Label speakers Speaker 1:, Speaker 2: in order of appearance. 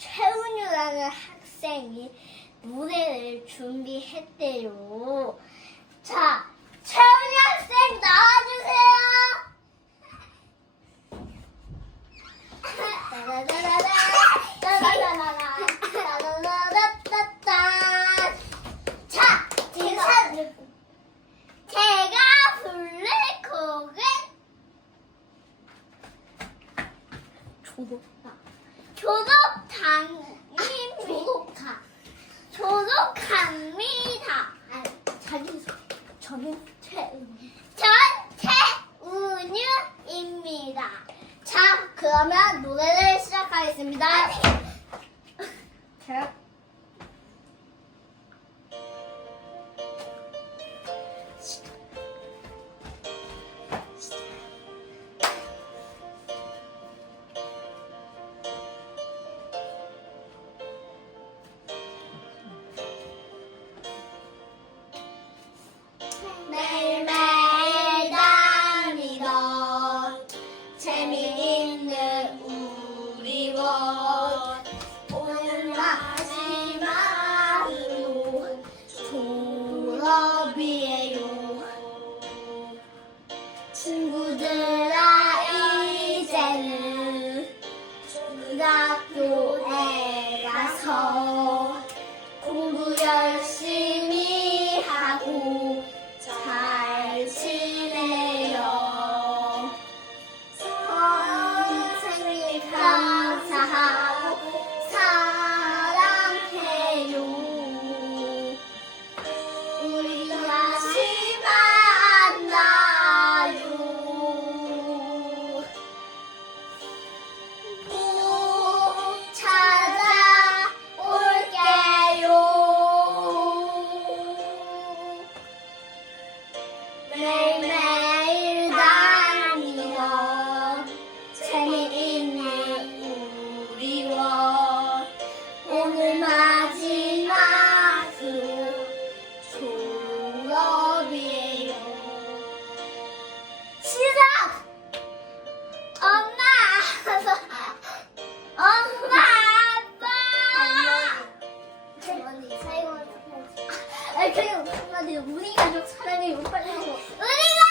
Speaker 1: 최은유라는 학생이 무대를 준비했대요. 자, 최은유 학생 나와주세요. 따다다다다, 따다다다다, 따다다다다다. 자, 제가 제가 부를 곡은
Speaker 2: 조독당.
Speaker 1: 조독당입니다. 조독당. 조독합니다. 아니, 자기 소
Speaker 2: 저는 최은유.
Speaker 1: 전 최은유입니다. 자, 그러면 노래를 시작하겠습니다. 재미있는 우리 원. 오늘 마지막으로 졸업이에요. 친구들아 이제는 고등학교에 가서 공부 열심히 Amen. 저희 엄마한테 우리 가족
Speaker 2: 사랑해요. 오빠라고 우리
Speaker 1: 가족